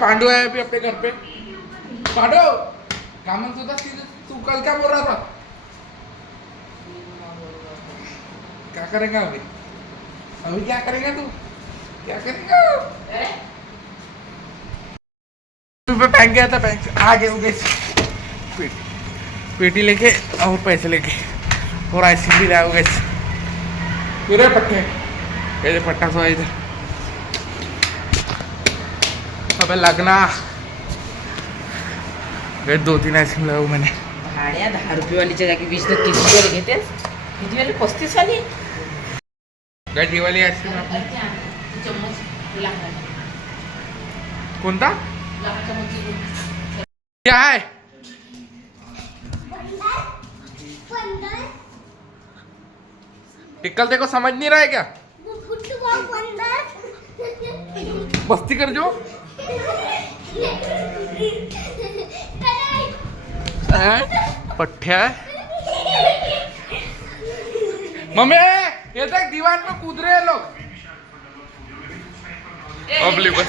पांडू है अभी अपने घर पे। पांडू क्या मन तू तू कल क्या बोल रहा था? क्या करेगा अभी? अभी क्या करेगा तू? क्या करेगा? तू पे बैंक गया था, बैंक आ गए होंगे। पेटी लेके और पैसे लेके और आइसक्रीम भी लाया होगा। पूरे पट्टे ये पट्टा सो इधर। अबे लगना गए 2-3 आइसक्रीम लाया मैंने। भाड्या 10 रुपये वालीच्या जागी 20 ते 30 रुपये घेतेस. किती वाली 35 वाली गड्डी वाली आइसक्रीम आपने चम्मच लहान कोणता चम्मच क्या है? टिक्कल देखो समझ नहीं रहा है क्या? मस्ती कर जो पट्ठ्या मम्मी ये तक दीवार पे कूद रहे हैं लोग। अबली बस